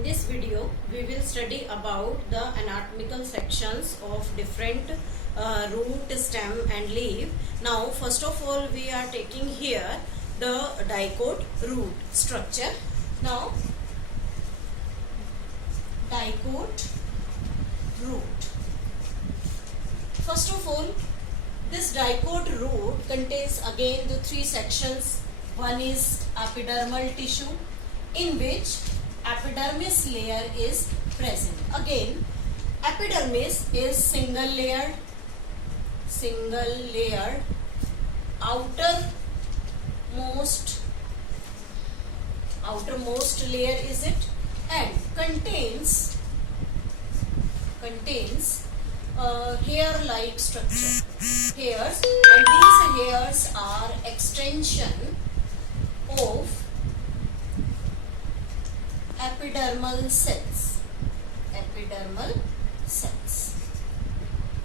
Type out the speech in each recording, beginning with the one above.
In this video, we will study about the anatomical sections of different root, stem and leaf. Now, first of all, we are taking here the dicot root structure. Now, dicot root. First of all, this dicot root contains again the three sections. One is epidermal tissue, in which epidermis layer is present. Again, epidermis is single layered, outermost layer is it, and contains hair-like structure, hairs, and these hairs are extension of epidermal cells.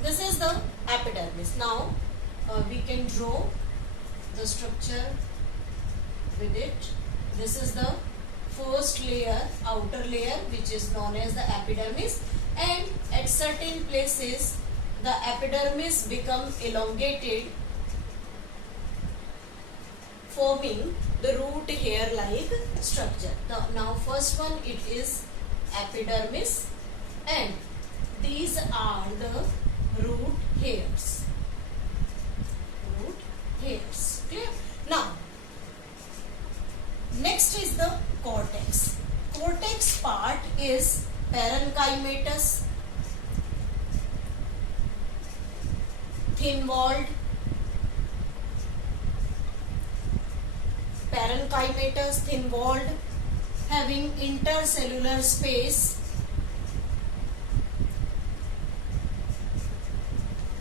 This is the epidermis. Now we can draw the structure with it. This is the first layer, outer layer, which is known as the epidermis, and at certain places the epidermis become elongated, forming the root hair like structure. Now first one, it is epidermis, and these are the root hairs. Clear? Now next is the cortex. Cortex part is parenchymatous, thin-walled, having intercellular space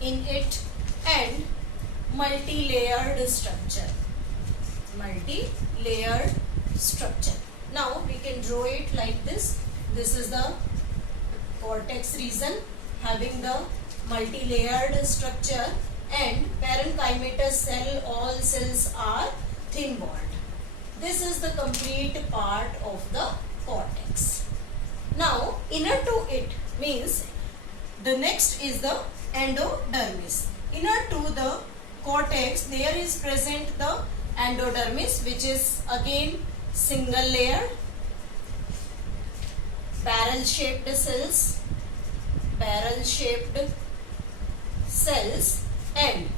in it, and multi-layered structure. Now we can draw it like this. This is the cortex region having the multi-layered structure, and parenchymatous cell, all cells are thin-walled. This is the complete part of the cortex. Now inner to it means the next is the endodermis. Inner to the cortex there is present the endodermis, which is again single layered, barrel-shaped cells, and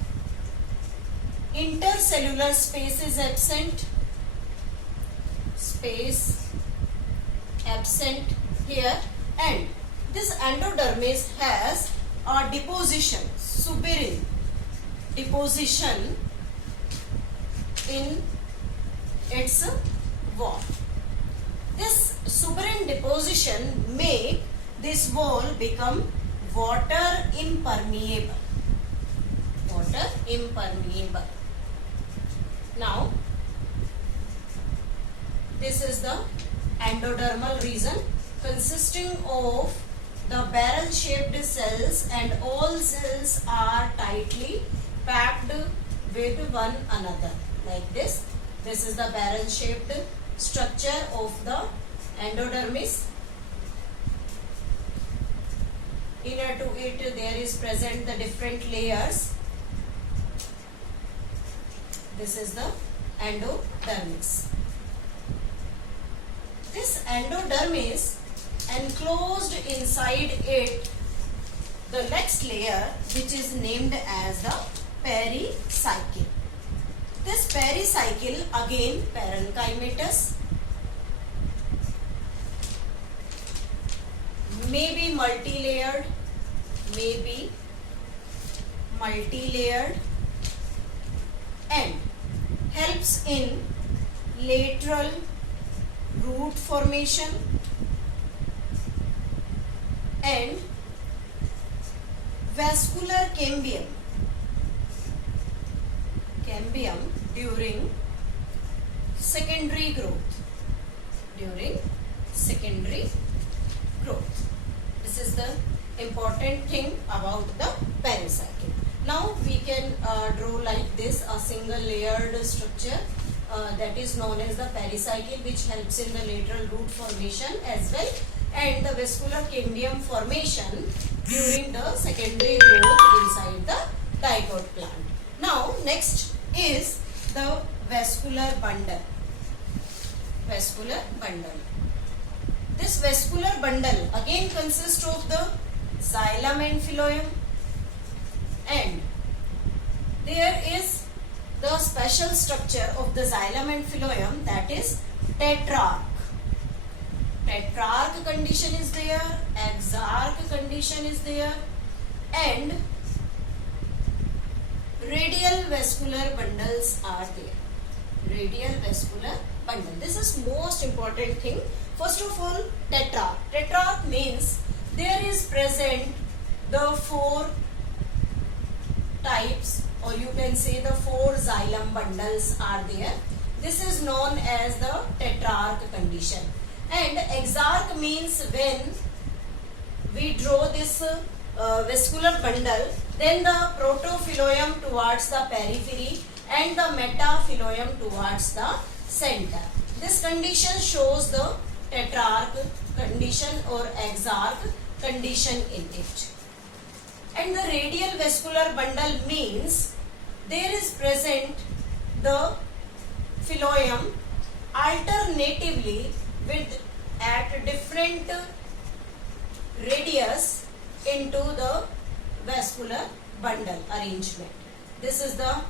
intercellular space is absent. Here, and this endodermis has a deposition, suberin deposition in its wall. This suberin deposition make this wall become water impermeable. Now this is the endodermal region consisting of the barrel-shaped cells, and all cells are tightly packed with one another like this. This is the barrel-shaped structure of the endodermis. Inner to it there is present the different layers. This is the endodermis. This endodermis enclosed inside it the next layer, which is named as the pericycle. This pericycle again parenchymatous, may be multi-layered, and helps in lateral root formation and vascular cambium during secondary growth. This is the important thing about the pericycle. Now we can draw like this a single layered structure that is known as the pericycle, which helps in the lateral root formation as well, and the vascular cambium formation during the secondary growth inside the dicot plant. Now next is the vascular bundle. Vascular bundle. This vascular bundle again consists of the xylem and phloem, and there is the special structure of the xylem and phloem, that is tetrarch. Tetrarch condition is there, exarch condition is there, and radial vascular bundles are there. Radial vascular bundle. This is most important thing. First of all, tetrarch. Tetrarch means there is present the 4 types, or you can say the 4 xylem bundles are there. This is known as the tetrarch condition. And exarch means when we draw this vascular bundle, then the protophloem towards the periphery and the metaphloem towards the center. This condition shows the tetrarch condition or exarch condition in it. And the radial vascular bundle means there is present the phloem alternatively with at different radius into the vascular bundle arrangement. This is the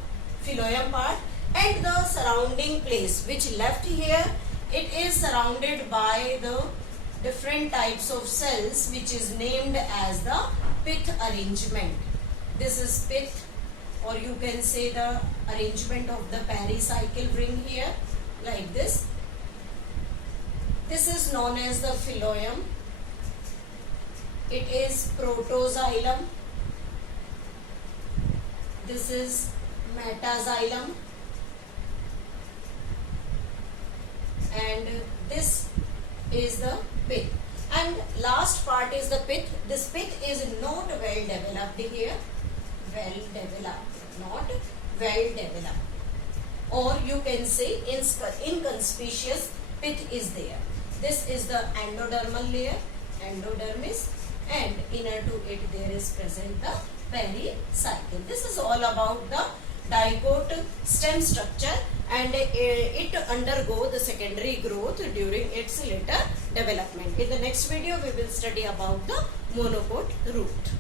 phloem part, and the surrounding place which left here, it is surrounded by the different types of cells which is named as the pith arrangement. This is pith, or you can say the arrangement of the pericycle ring here like this. This is known as the phloem. It is protoxylem. This is metaxylem. And this is the pith. And last part is the pith. This pith is not well developed here. Well developed, not well developed. Or you can say inconspicuous pith is there. This is the endodermal layer, endodermis, and inner to it there is present the pericycle. This is all about the dicot stem structure, and it undergo the secondary growth during its later development. In the next video we will study about the monocot root.